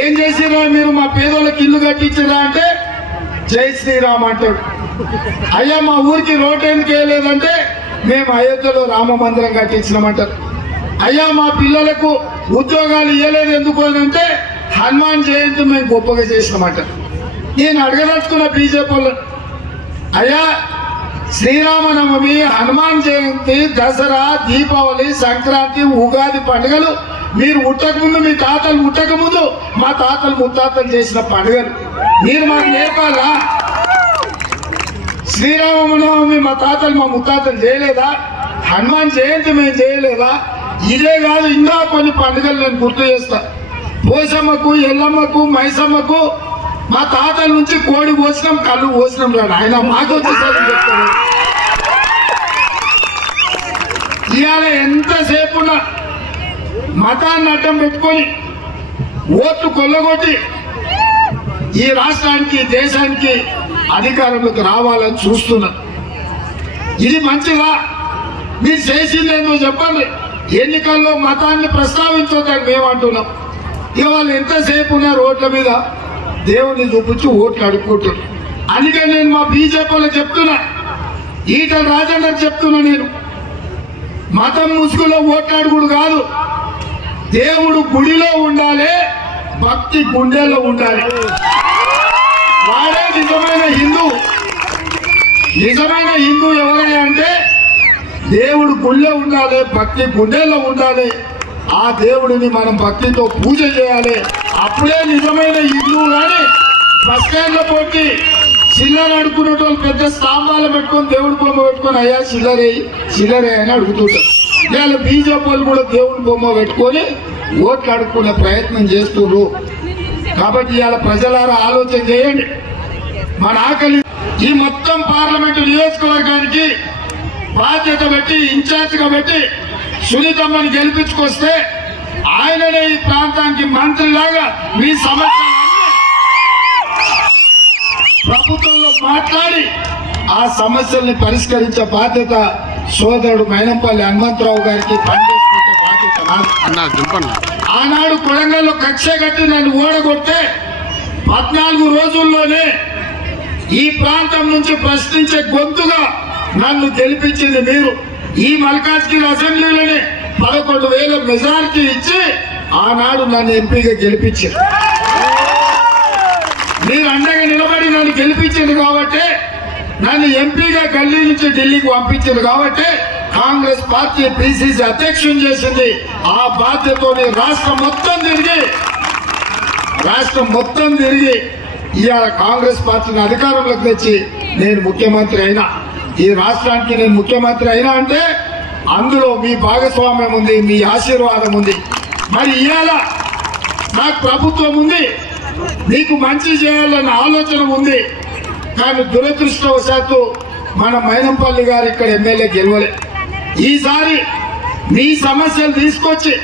ఏం చేసిరా మీరు? మా పేదోళ్ళకి ఇల్లు కట్టించిరా అంటే జై శ్రీరామ్ అంటాడు. అయ్యా మా ఊరికి రోడ్ ఎందుకు వేయలేదంటే మేము అయోధ్యలో రామ మందిరం కట్టించినామంటారు. అయ్యా మా పిల్లలకు ఉద్యోగాలు ఇవ్వలేదు ఎందుకు అంటే హనుమాన్ జయంతి మేము గొప్పగా చేసినామంటారు. నేను అడగదలుచుకున్న బీజేపీ వాళ్ళు, అయ్యా శ్రీరామనవమి, హనుమాన్ జయంతి, దసరా, దీపావళి, సంక్రాంతి, ఉగాది పండుగలు మీరు ఉట్టకముందు, మీ తాతలు ఉట్టకముందు మా తాతలు ముత్తాతలు చేసిన పండుగలు మీరు మాకు నేర్పాలా? శ్రీరామనవమి మా తాతలు మా ముత్తాతలు చేయలేదా? హనుమాన్ జయంతి మేము చేయలేదా? ఇదే కాదు ఇంకా కొన్ని పండుగలు నేను గుర్తు చేస్తా. పోసమ్మకు, ఎల్లమ్మకు, మైసమ్మకు మా తాతల నుంచి కోడి పోసినాం, కళ్ళు పోసినాం రాడు ఆయన మాకు వచ్చేసరికి చెప్తారు. ఇవాళ ఎంతసేపు మతాన్ని అడ్డం పెట్టుకొని ఓట్లు కొల్లగొట్టి ఈ రాష్ట్రానికి, దేశానికి అధికారంలోకి రావాలని చూస్తున్నారు. ఇది మంచిదా? మీరు చేసింది ఏందో చెప్పండి. ఎన్నికల్లో మతాన్ని ప్రస్తావించొద్దని మేము అంటున్నాం. ఇక వాళ్ళు ఎంతసేపు ఉన్న రోడ్ల మీద దేవుని చూపించి ఓట్లు అడుక్కుంటారు. అందుకే నేను మా బీజేపీలో చెప్తున్నా, ఈటల రాజేందర్ చెప్తున్నా, నేను మతం ముసుగులో ఓట్లాడుకుడు కాదు, దేవుడు గుడిలో ఉండాలి, భక్తి గుండెల్లో ఉండాలి. వాడే నిజమైన హిందూ. నిజమైన హిందూ ఎవరైనా అంటే దేవుడు గుళ్ళో ఉండాలి, భక్తి గుండెల్లో ఉండాలి. ఆ దేవుడిని మనం భక్తితో పూజ చేయాలి. అప్పుడే నిజమైన హిందువు. కానీ బస్ స్టాండ్లో పోటీ చిల్లర అడుక్కునేటోళ్ళు పెద్ద స్తంభాలు పెట్టుకొని దేవుడి బొమ్మ పెట్టుకొని అయ్యా చిల్లరే అని అడుగుతుంటారు. ఇవాళ బీజేపీ వాళ్ళు కూడా దేవుడి బొమ్మ పెట్టుకొని ఓట్లు అడుక్కునే ప్రయత్నం చేస్తున్నారు. కాబట్టి ఇవాళ ప్రజలారా ఆలోచన చేయండి. మన ఆకలి ఈ మొత్తం పార్లమెంటు నియోజకవర్గానికి బాధ్యత పెట్టి, ఇన్ఛార్జిగా పెట్టి సునీతమ్మని గెలిపించుకొస్తే ఆయననే ఈ ప్రాంతానికి మంత్రిలాగా మీ సమస్యలన్నీ ప్రభుత్వంలో మాట్లాడి ఆ సమస్యల్ని పరిష్కరించే బాధ్యత సోదరుడు మైనంపల్లి హనుమంతరావు గారికి పనిచేసుకుంటే బాధ్యత. ఆనాడు కొడంగల్లో కక్ష కట్టి నన్ను ఓడగొడితే 14 రోజుల్లోనే ఈ ప్రాంతం నుంచి ప్రశ్నించే గొంతుగా నన్ను గెలిపించింది మీరు. ఈ మల్కాజ్గిరి అసెంబ్లీలోనే 11,000 మెజారిటీ ఇచ్చి ఆనాడు నన్ను ఎంపీగా గెలిపించారు. మీరు అండగా నిలబడి నన్ను గెలిపించింది కాబట్టి, నన్ను ఎంపీగా గల్లీ నుంచి ఢిల్లీకి పంపించింది కాబట్టి కాంగ్రెస్ పార్టీ పిసిసి అధ్యక్షుని చేసింది. ఆ బాధ్యతతోని రాష్ట్రం మొత్తం తిరిగి ఇవాళ కాంగ్రెస్ పార్టీని అధికారంలోకి తెచ్చి నేను ముఖ్యమంత్రి అయినా. ఈ రాష్ట్రానికి నేను ముఖ్యమంత్రి అయినా అంటే అందులో మీ భాగస్వామ్యం ఉంది, మీ ఆశీర్వాదం ఉంది. మరి ఇవాళ నాకు ప్రభుత్వం ఉంది, మీకు మంచి చేయాలన్న ఆలోచన ఉంది. కానీ దురదృష్టవశాత్తు మన మైనంపల్లి గారు ఇక్కడ ఎమ్మెల్యే గెలవలే. ఈసారి మీ సమస్యలు తీసుకొచ్చి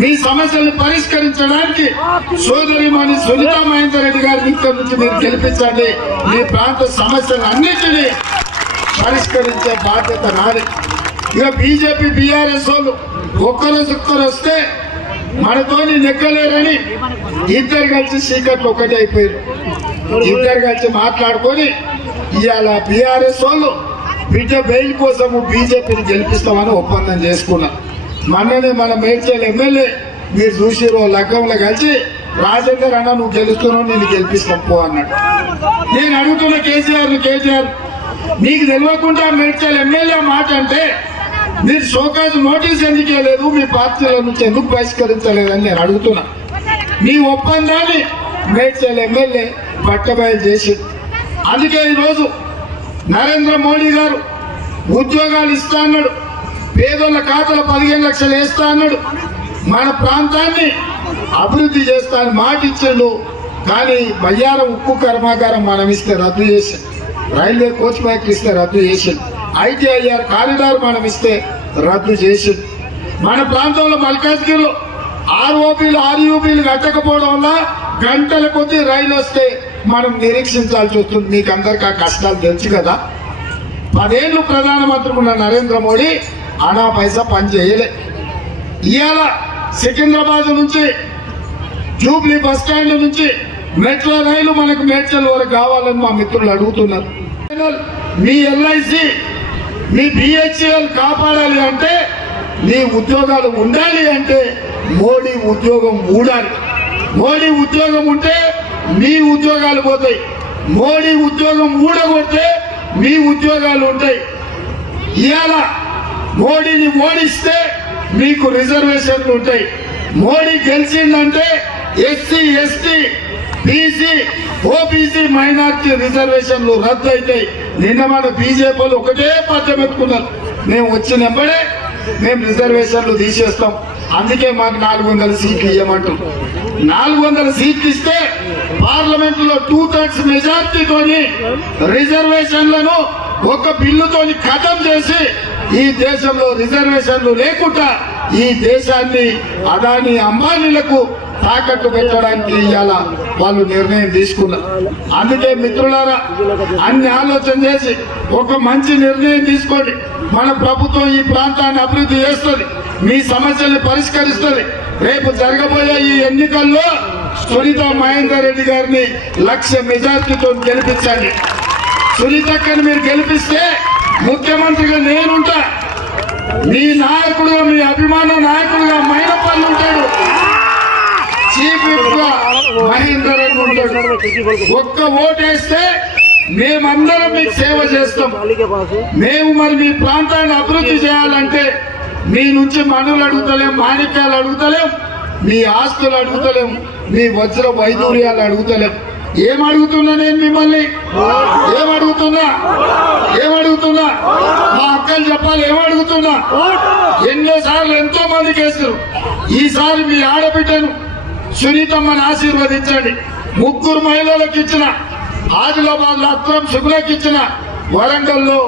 మీ సమస్యల్ని పరిష్కరించడానికి సోదరిమణి సునీతా మహేందర్ రెడ్డి గారి ఇక్కడ నుంచి మీరు గెలిపించండి. మీ ప్రాంత సమస్యలన్నింటినీ పరిష్కరించే బాధ్యత నాది. ఇక బీజేపీ బీఆర్ఎస్ వాళ్ళు ఒక్కరు వస్తే మనతోని నెగ్గలేరని ఇద్దరు కలిసి చీకట్లు ఒకటి అయిపోయారు. ఇద్దరు కలిసి మాట్లాడుకొని ఇవాళ బీఆర్ఎస్ వాళ్ళు బిడ్డ బెయిల్ కోసము బీజేపీని గెలిపిస్తామని ఒప్పందం చేసుకున్నారు. మొన్ననే మన మేడ్చల్ ఎమ్మెల్యే మీరు చూసిరో లగ్గంలో కలిసి రాజేందర్ అన్న నువ్వు గెలుస్తున్నావు, నేను గెలిపిస్తాం పో అన్నాడు. నేను అడుగుతున్న కేసీఆర్ మీకు తెలియకుండా మేడ్చల్ ఎమ్మెల్యే మాట అంటే మీరు షోకాజ్ నోటీస్ ఎందుకు ఇవ్వలేదు, మీ పార్టీల నుంచి ఎందుకు బహిష్కరించలేదని నేను అడుగుతున్నా. మీ ఒప్పందాన్ని మేడ్చల్ ఎమ్మెల్యే పట్టబయలు చేసి, అందుకే ఈరోజు నరేంద్ర మోడీ గారు ఉద్యోగాలు ఇస్తా అన్నాడు, పేదోళ్ళ ఖాతాలో 15 లక్షలు వేస్తా అన్నాడు, మన ప్రాంతాన్ని అభివృద్ధి చేస్తా అని మాట ఇచ్చాడు. కానీ బయ్యారం ఉక్కు కర్మాగారం మనం ఇస్తే రద్దు చేశాడు, రైల్వే కోచ్ ఫ్యాక్టరీ ఇస్తే రద్దు చేశాడు, ITIR కారిడార్ మనం ఇస్తే రద్దు చేశాడు. మన ప్రాంతంలో మల్కాజ్గిరిలో ROPలు RUPలు కట్టకపోవడం వల్ల గంటల కొద్దీ రైలు వస్తే మనం నిరీక్షించాల్సి వస్తుంది. మీకు అందరికి ఆ కష్టాలు తెలుసు కదా. 10 ఏళ్ళు ప్రధానమంత్రి ఉన్న నరేంద్ర మోడీ అనా పైసా పని చేయలే. ఇవాళ సికింద్రాబాద్ నుంచి జూబ్లీ బస్ స్టాండ్ నుంచి మెట్రో రైలు మనకు మేడ్చల్ వరకు కావాలని మా మిత్రులు అడుగుతున్నారు. మీ LIC మీ BHEL కాపాడాలి అంటే, మీ ఉద్యోగాలు ఉండాలి అంటే మోడీ ఉద్యోగం ఊడాలి. మోడీ ఉద్యోగం ఉంటే మీ ఉద్యోగాలు పోతాయి, మోడీ ఉద్యోగం ఊడగొడితే మీ ఉద్యోగాలు ఉంటాయి. ఇవాళ మోడీని ఓడిస్తే మీకు రిజర్వేషన్లు ఉంటాయి. మోడీ గెలిచిందంటే SC ST BC OBC minority రిజర్వేషన్లు రద్దు అవుతాయి. నిన్న మన బీజేపీలు ఒకటే పద్యం ఎత్తుకున్నారు, మేము వచ్చినప్పుడే మేము రిజర్వేషన్లు తీసేస్తాం, అందుకే మాకు 400 సీట్లు ఇవ్వమంటారు. 400 సీట్లు ఇస్తే పార్లమెంట్ లో 2/3 మెజార్టీతోని రిజర్వేషన్లను ఒక బిల్లుతోని ఖతం చేసి ఈ దేశంలో రిజర్వేషన్లు లేకుండా ఈ దేశాన్ని అదాని అంబానీలకు తాకట్టు పెట్టడానికి ఇవాళ వాళ్ళు నిర్ణయం తీసుకున్నారు. అందుకే మిత్రులారా, అన్ని ఆలోచన చేసి ఒక మంచి నిర్ణయం తీసుకోండి. మన ప్రభుత్వం ఈ ప్రాంతాన్ని అభివృద్ధి చేస్తుంది, మీ సమస్యల్ని పరిష్కరిస్తుంది. రేపు జరగబోయే ఈ ఎన్నికల్లో సునీత మహేందర్ రెడ్డి గారిని 1,00,000 మెజార్టీతో గెలిపించండి. సునీతక్కని మీరు గెలిపిస్తే ముఖ్యమంత్రిగా నేనుంటా, మీ నాయకుడుగా, మీ అభిమాన నాయకుడుగా మైనపల్లి ఉంటాడు, చీఫ్ విప్ గా మహేందర్ రెడ్డి ఉంటాడు. ఒక్క ఓటేస్తే మేమందరం మీకు సేవ చేస్తాం. మేము మరి మీ ప్రాంతాన్ని అభివృద్ధి చేయాలంటే మీ నుంచి మనులు అడుగుతలేం, మాణిక్యాలు అడుగుతలేం, మీ ఆస్తులు అడుగుతలేం, మీ వజ్ర వైదూర్యాలు అడుగుతలేం. ఏమడుగుతున్నా నేను మిమ్మల్ని? ఏమడుగుతున్నా? మా అక్కలు చెప్పాలి, ఏమడుగుతున్నా? ఎన్నోసార్లు ఎంతో మందికి వేస్తారు. ఈసారి మీ ఆడబిడ్డను సునీతమ్మని ఆశీర్వదించండి. 3 మహిళలకు ఇచ్చిన, ఆదిలాబాద్ లో అక్రమ్ శుభ్రకి ఇచ్చిన, వరంగల్లో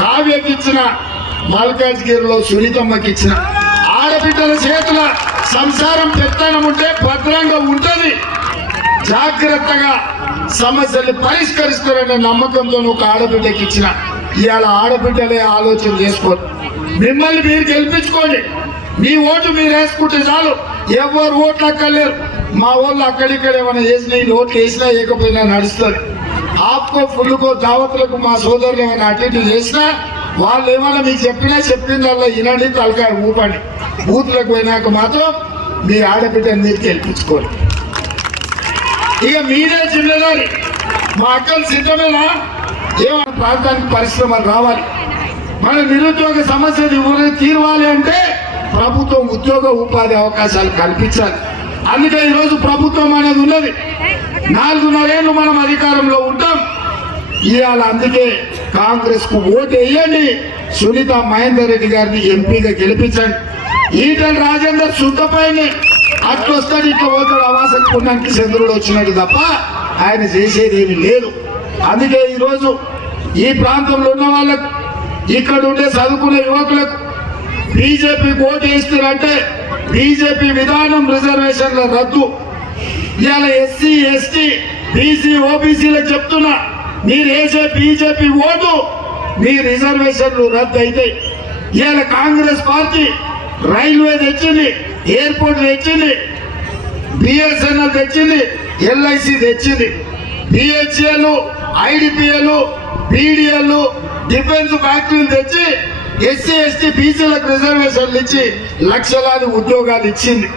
కావ్యకి ఇచ్చిన, మల్కాజ్గిరిలో సునీతమ్మకి ఇచ్చిన. ఆడబిడ్డల చేతుల సంసారం పెత్తనం ఉంటే భద్రంగా ఉంటది. జాగ్రత్తగా సమస్యలు పరిష్కరిస్తారనే నమ్మకంతో ఒక ఆడబిడ్డకి ఇచ్చిన. ఇవాళ ఆడబిడ్డలే ఆలోచన చేసుకోండి, మిమ్మల్ని మీరు గెలిపించుకోండి. మీ ఓటు మీరు వేసుకుంటే చాలు, ఎవరు ఓట్లు అక్కర్లేరు. మా వాళ్ళు అక్కడిక్కడ ఏమైనా వేసినా, ఓట్లు వేసినా వేయకపోయినా నడుస్తుంది. ఆప్కో ఫుల్కో దావతులకు మా సోదరులు ఏమైనా అటు ఇటు చేసినా, వాళ్ళు ఏమైనా మీకు చెప్పిందల్లా వినండి, తలకాయ ఊపండి. బూత్లకు పోయినాక మాత్రం మీ ఆడబిడ్డని మీరు గెలిపించుకోండి. ఇక మీరే జిమ్మేదారి. మా అక్కలు సిద్ధమేనా? ఏమైనా ప్రాంతానికి పరిశ్రమలు రావాలి, మన నిరుద్యోగ సమస్య తీరవాలి అంటే ప్రభుత్వం ఉద్యోగ ఉపాధి అవకాశాలు కల్పించాలి. అందుకే ఈరోజు ప్రభుత్వం అనేది ఉన్నది. 4.5 ఏళ్ళు మనం అధికారంలో ఉంటాం. ఇవాళ అందుకే కాంగ్రెస్ కు ఓటు వేయండి, సునీత మహేందర్ రెడ్డి గారిని ఎంపీగా గెలిపించండి. ఈటల రాజేందర్ శుద్ధపైనే అట్లొస్తాడు, ఇట్లా పోతాడు, ఆవాసం పుణ్యానికి చంద్రుడు వచ్చినట్టు తప్ప ఆయన చేసేది ఏమి లేదు. అందుకే ఈరోజు ఈ ప్రాంతంలో ఉన్న వాళ్ళకు, ఇక్కడ ఉండే చదువుకునే యువకులకు బీజేపీకి ఓటు వేస్తారంటే బీజేపీ విధానం రిజర్వేషన్ల రద్దు. ఇవాళ SC ST BC OBCలకు చెప్తున్నా, మీరు వేసే బీజేపీ ఓటు మీ రిజర్వేషన్లు రద్దు అవుతాయి. ఇవాళ కాంగ్రెస్ పార్టీ రైల్వే తెచ్చింది, ఎయిర్పోర్ట్ తెచ్చింది, BSNL తెచ్చింది, LIC తెచ్చింది, BHEL IDPL BDL డిఫెన్స్ ఫ్యాక్టరీలు తెచ్చి SC ST BCలకు రిజర్వేషన్లు ఇచ్చి లక్షలాది ఉద్యోగాలు ఇచ్చింది.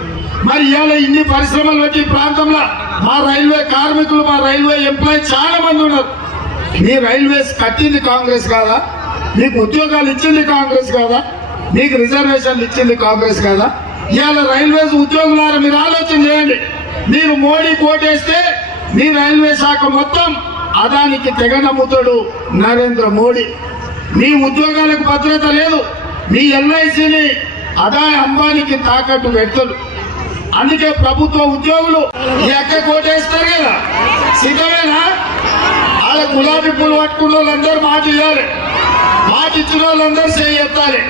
మరి ఇవాళ ఇన్ని పరిశ్రమలు పెట్టి ప్రాంతంలో మా రైల్వే కార్మికులు, మా రైల్వే ఎంప్లాయీ చాలా మంది ఉన్నారు. మీ రైల్వేస్ కట్టింది కాంగ్రెస్ కాదా? మీకు ఉద్యోగాలు ఇచ్చింది కాంగ్రెస్ కాదా? మీకు రిజర్వేషన్లు ఇచ్చింది కాంగ్రెస్ కదా. ఇవాళ రైల్వేస్ ఉద్యోగులారా మీరు ఆలోచన చేయండి. మీరు మోడీ కోటేస్తే మీ రైల్వే శాఖ మొత్తం అదానికి తెగ నమ్ముతాడు నరేంద్ర మోడీ. మీ ఉద్యోగాలకు భద్రత లేదు. మీ ఎల్ఐసిని అదాని అంబానీకి తాకట్టు పెడతాడు. అందుకే ప్రభుత్వ ఉద్యోగులు ఈ అక్క కోటేస్తారు కదా, సిద్ధమేనా? వాళ్ళ గులాబీ పూలు పట్టుకున్న వాళ్ళందరూ మాట ఇవ్వాలి, మాట ఇచ్చిన వాళ్ళందరూ చేయి ఎత్తాలి,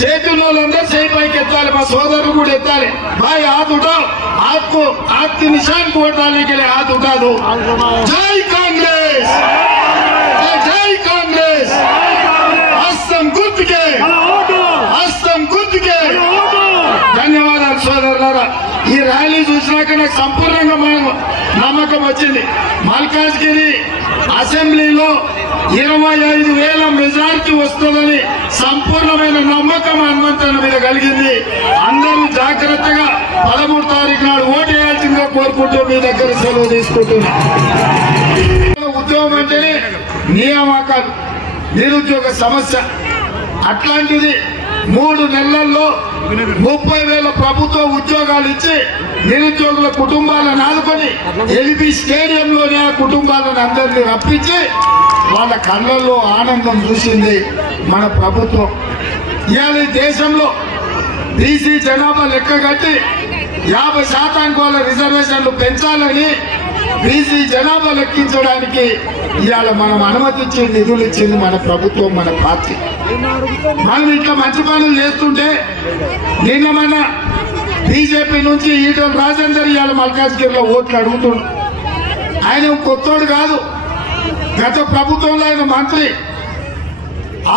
చేతున్న వాళ్ళందరూ చేయి పైకి ఎత్తాలి, మా సోదరులు కూడా ఎత్తాలి. भाई हाथ उठाओ, आपको आपके निशान को वोट डालने के लिए हाथ उठा दो. जय कांग्रेस, जय कांग्रेस. हस्तम गुर्तुके, हस्तम गुर्तुके. ధన్యవాదాలు సోదరులారా. ఈ ర్యాలీ చూసినాక నాకు సంపూర్ణంగా నమ్మకం వచ్చింది. మల్కాజ్గిరి అసెంబ్లీలో 25,000 మెజార్టీ వస్తుందని సంపూర్ణమైన నమ్మకం హనుమంతన్న మీద కలిగింది. అందరూ జాగ్రత్తగా 13 తారీఖు నాడు ఓటు వేయాల్సిందిగా కోరుకుంటూ మీ దగ్గర సెలవు తీసుకుంటున్నా. ఉద్యోగం అంటేనే నియామకాలు, నిరుద్యోగ సమస్య. అట్లాంటిది 3 నెలల్లో 30,000 ప్రభుత్వ ఉద్యోగాలు ఇచ్చి నిరుద్యోగుల కుటుంబాలను ఆదుకొని ఎల్బీ స్టేడియంలోనే ఆ కుటుంబాలను అందరినీ రప్పించి వాళ్ళ కళ్ళల్లో ఆనందం చూసింది మన ప్రభుత్వం. ఇవాళ దేశంలో బీసీ జనాభా లెక్క కట్టి 50% వాళ్ళ రిజర్వేషన్లు పెంచాలని బీసీ జనాభా లెక్కించడానికి ఇవాళ మనం అనుమతించి నిధులు ఇచ్చింది మన ప్రభుత్వం, మన పార్టీ. మనం ఇట్లా మంచి పనులు చేస్తుంటే నిన్న మన బీజేపీ నుంచి ఈటల రాజేందర్ ఇవాళ మల్కాజ్గిరిలో ఓట్లు అడుగుతుండు. ఆయన కొత్తోడు కాదు. గత ప్రభుత్వంలో ఆయన మంత్రి,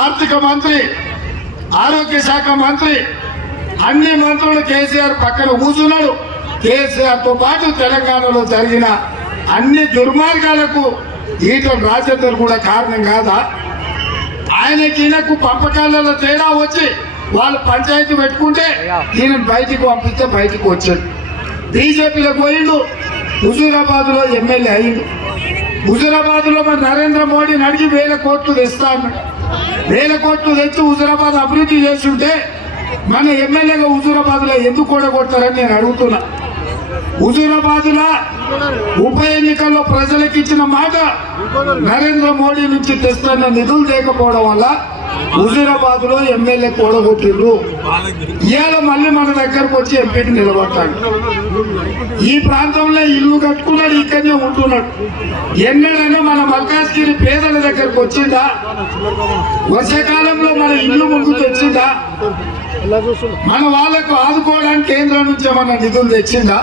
ఆర్థిక మంత్రి, ఆరోగ్య శాఖ మంత్రి, అన్ని మంత్రులు కేసీఆర్ పక్కన కూర్చున్నాడు. కేసీఆర్ తో పాటు తెలంగాణలో జరిగిన అన్ని దుర్మార్గాలకు ఈటల రాజేందర్ కూడా కారణం కాదా? ఈయనకు పంపకాలలో తేడా వచ్చి వాళ్ళు పంచాయతీ పెట్టుకుంటే ఈయన బయటికి పంపిస్తే బయటికి వచ్చాడు. బీజేపీలో పోయిండు, హుజూరాబాద్ లో ఎమ్మెల్యే అయిండు. హుజూరాబాద్ లో మరి నరేంద్ర మోడీని అడిగి 1,000 కోట్లు తెస్తా అన్నాడు. 1,000 కోట్లు తెచ్చి హుజూరాబాద్ అభివృద్ధి చేస్తుంటే మన ఎమ్మెల్యేగా హుజూరాబాద్ లో ఎందుకు కూడగొడతారని నేను అడుగుతున్నా. హుజూరాబాద్ లో ఉప ఎన్నికల్లో ప్రజలకు ఇచ్చిన మాట నరేంద్ర మోడీ నుంచి తెస్తున్న నిధులు లేకపోవడం వల్ల హుజూరాబాద్ లో ఎమ్మెల్యే కూడగొట్టిండ్రు. ఇవాళ మళ్ళీ మన దగ్గరకు వచ్చి ఎంపీకి నిలబడతాడు. ఈ ప్రాంతంలో ఇల్లు కట్టుకున్నాడు, ఇక్కడనే ఉంటున్నాడు. ఎన్నడైనా మన మల్కాజ్గిరి పేదల దగ్గరకు వచ్చిందా? వర్షాకాలంలో మన ఇల్లు ముందుకు తెచ్చిందా? మన వాళ్లకు ఆదుకోవడానికి కేంద్రం నుంచి ఏమన్నా నిధులు తెచ్చిందా?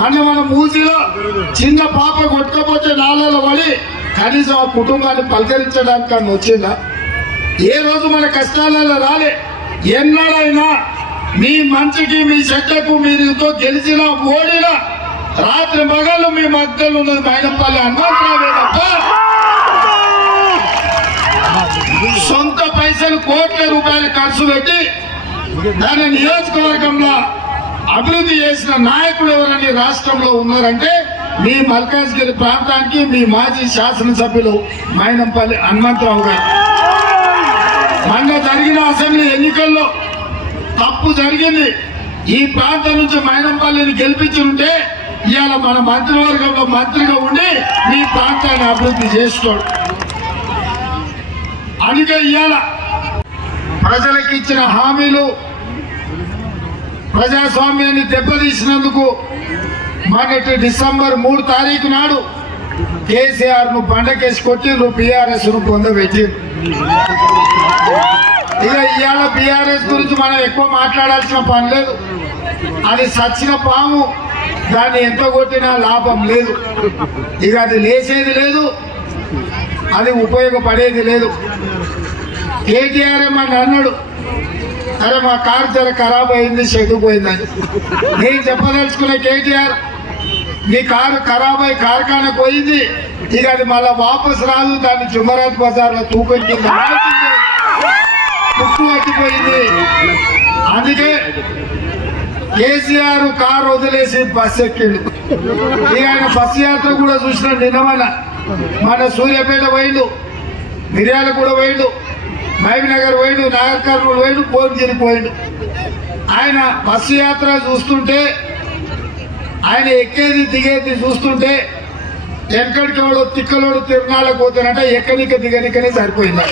మన మూసిలో చిన్న పాప కొట్టుకపోతే నాలలో పడి కనీసం ఆ కుటుంబాన్ని పలకరించడానికి అని వచ్చిందా? ఏ రోజు మన కష్టాలలో రాలే. ఎన్నడైనా మీ మంచికి మీ చెడ్డకు మీరుతో గెలిచిన ఓడిన రాత్రి మగళ్ళు మీ మధ్యలో ఉన్నది మైనంపల్లి హనుమంతరావే తప్ప సొంత పైసలు కోట్ల రూపాయలు ఖర్చు పెట్టి దాని నియోజకవర్గంలో అభివృద్ధి చేసిన నాయకుడు ఎవరని రాష్ట్రంలో ఉన్నారంటే మీ మల్కాజ్గిరి ప్రాంతానికి మీ మాజీ శాసనసభ్యులు మైనంపల్లి హనుమంతరావు గారు. మొన్న జరిగిన అసెంబ్లీ ఎన్నికల్లో తప్పు జరిగింది. ఈ ప్రాంతం నుంచి మైనంపల్లిని గెలిపించి ఉంటే ఇవాళ మన మంత్రివర్గంలో మంత్రిగా ఉండి మీ ప్రాంతాన్ని అభివృద్ధి చేసుకోడు. అందుకే ఇవాళ ప్రజలకు ఇచ్చిన హామీలు ప్రజాస్వామ్యాన్ని దెబ్బతీసినందుకు మొన్నటి డిసెంబర్ 3 తారీఖు నాడు కేసీఆర్ ను బండకేసి కొట్టిండ్రు, బీఆర్ఎస్ ను పొందబెట్టిండ్రు. ఇక ఇవాళ బీఆర్ఎస్ గురించి మనం ఎక్కువ మాట్లాడాల్సిన పని లేదు. అది సచ్చిన పాము, దాన్ని ఎంత కొట్టినా లాభం లేదు. ఇక అది లేచేది లేదు, అది ఉపయోగపడేది లేదు. కేటీఆర్ ఏమని అన్నాడు, అరే మా కారు జర ఖరాబ్ అయింది, చెడిపోయిందని. నేను చెప్పదలుచుకున్న కేటీఆర్, మీ కారు ఖరాబ్ అయి కార్ఖానకు పోయింది, ఇక అది మళ్ళా వాపసు రాదు. దాన్ని జుమరాత్ బజార్ లో తూకం కింద తుక్కు పట్టిపోయింది. అందుకే కేసీఆర్ కారు వదిలేసి బస్సు ఎక్కిండు. ఇక ఆయన బస్సు యాత్ర కూడా చూసిన నిన్నమన మన సూర్యాపేట పోయిండు, మిర్యాల కూడా పోయిండు, మహబూబ్నగర్ పోయిండు, నాగర్ కర్నూలు పోయిండు, భువనగిరికి పోయిండు. ఆయన బస్సు యాత్ర చూస్తుంటే, ఆయన ఎక్కేది దిగేది చూస్తుంటే ఎక్కడికెవడో తిక్కలోడు తిరునాళ్ళకు పోతానంట ఎక్కడిక దిగనికనే సరిపోయింది.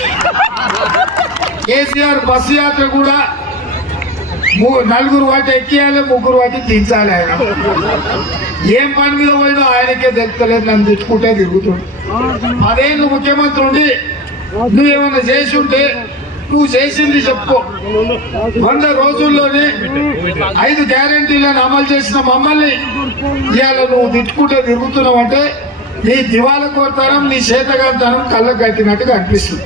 కేసీఆర్ బస్సు యాత్ర కూడా 4 వాటి ఎక్కియాలి, 3 వాటి దించాలి. ఆయన ఏం పని మీద పోయినా ఆయనకే తెలుస్తలేదు, నన్ను తిట్టుకుంటే తిరుగుతుంది. 10 ఏళ్ళు ముఖ్యమంత్రి ఉండి నువ్వేమన్నా చేసి ఉంటే నువ్వు చేసింది చెప్పుకో. 100 రోజుల్లోనే 5 గ్యారెంటీలను అమలు చేసిన మమ్మల్ని ఇవాళ నువ్వు తిట్టుకుంటే తిరుగుతున్నావు అంటే నీ దివాల కోరతనం, నీ చేతగాంతనం కళ్ళకు కట్టినట్టుగా అనిపిస్తుంది.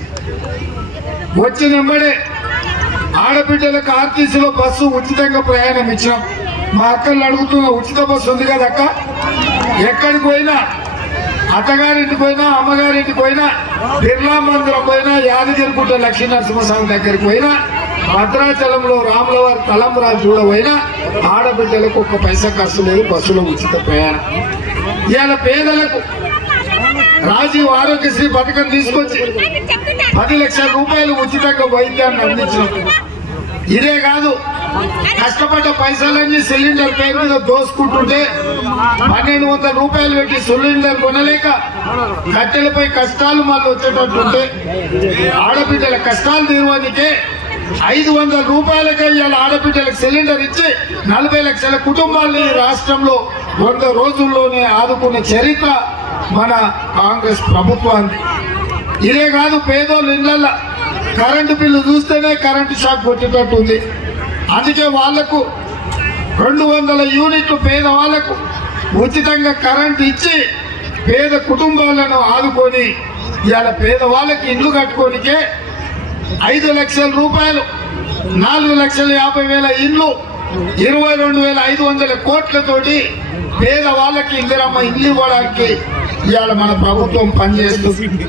వచ్చిన వెంబడే ఆడబిడ్డలకు ఆర్టీసీలో బస్సు ఉచితంగా ప్రయాణం ఇచ్చినాం. మా అక్కలు అడుగుతున్న ఉచిత బస్సు ఉంది కదా అక్క, ఎక్కడికి పోయినా, అత్తగారింటికి పోయినా, అమ్మగారింటికి పోయినా, బిర్లా మందిరం పోయినా, యాదగిరిగుట్ట లక్ష్మీనరసింహస్వామి దగ్గరికి పోయినా, భద్రాచలంలో రాములవారి తలంబరాలు చూడబోయినా ఆడబిడ్డలకు 1 పైసా ఖర్చు లేదు, బస్సులో ఉచిత ప్రయాణం. ఇవాళ పేదలకు రాజీవ్ ఆరోగ్యశ్రీ పథకం తీసుకొచ్చి 10 లక్షల రూపాయలు ఉచితంగా వైద్యాన్ని అందించాం. ఇదే కాదు, కష్టపడ్డ పైసలన్నీ సిలిండర్ పేరు మీద దోసుకుంటుంటే 1200 రూపాయలు పెట్టి సిలిండర్ కొనలేక కట్టెలపై కష్టాలు మళ్ళీ వచ్చేటట్టుంటే ఆడబిడ్డల కష్టాలు తీరువానికే 500 రూపాయలకే ఇవాళ ఆడబిడ్డలకు సిలిండర్ ఇచ్చి 40 లక్షల కుటుంబాలని రాష్ట్రంలో 100 రోజుల్లోనే ఆదుకున్న చరిత్ర మన కాంగ్రెస్ ప్రభుత్వాన్ని. ఇదే కాదు, పేదోళ్ళ ఇళ్లలో కరెంటు బిల్లు చూస్తేనే కరెంటు షాక్ కొట్టేటట్టు ఉంది. అందుకే వాళ్లకు 200 యూనిట్లు పేదవాళ్లకు ఉచితంగా కరెంటు ఇచ్చి పేద కుటుంబాలను ఆదుకొని ఇవాళ పేదవాళ్ళకి ఇల్లు కట్టుకోనికే 5 లక్షల రూపాయలు, 4,50,000 ఇల్లు, 22,500 కోట్లతోటి పేదవాళ్ళకి ఇందిరమ్మ ఇల్లు ఇవ్వడానికి ఇవాళ మన ప్రభుత్వం పనిచేస్తుంది.